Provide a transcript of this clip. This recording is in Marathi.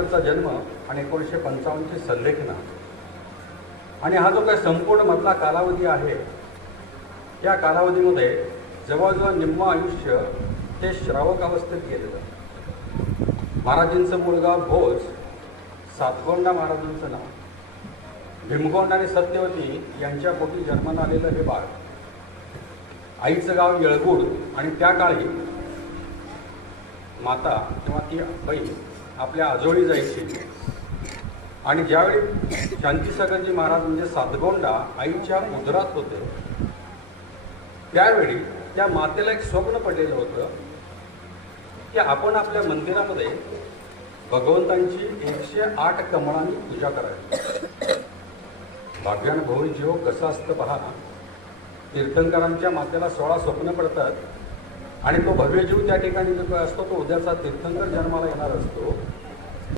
आंबेडकरचा जन्म आणि 1955ची संलेखना आणि हा जो काही संपूर्ण मधला कालावधी आहे, या कालावधीमध्ये जवळजवळ निम्म आयुष्य ते श्रावक अवस्थेत गेलेलं. महाराजांचं मुलगाव भोज, सातगोंडा महाराजांचं नाव, भीमगोंड आणि सत्यवती यांच्या पोटी जन्माला आलेलं हे बाळ. आईचं गाव येळगुड आणि त्या काळी माता किंवा ती बाई आपल्या आजोळी जायची आणि ज्यावेळी शांतीसागरजी महाराज म्हणजे सातगोंडा आईच्या उदरात होते, त्यावेळी त्या मातेला एक स्वप्न पडलेलं होतं की आपण आपल्या मंदिरामध्ये भगवंतांची 108 कमळांनी पूजा करावी. भाग्यानुभवी जीव कसं असतं पहा. तीर्थंकरांच्या मातेला 16 स्वप्न पडतात आणि तो भव्य जीव त्या ठिकाणी जो असतो तो उद्याचा तीर्थंकर जन्माला येणार असतो.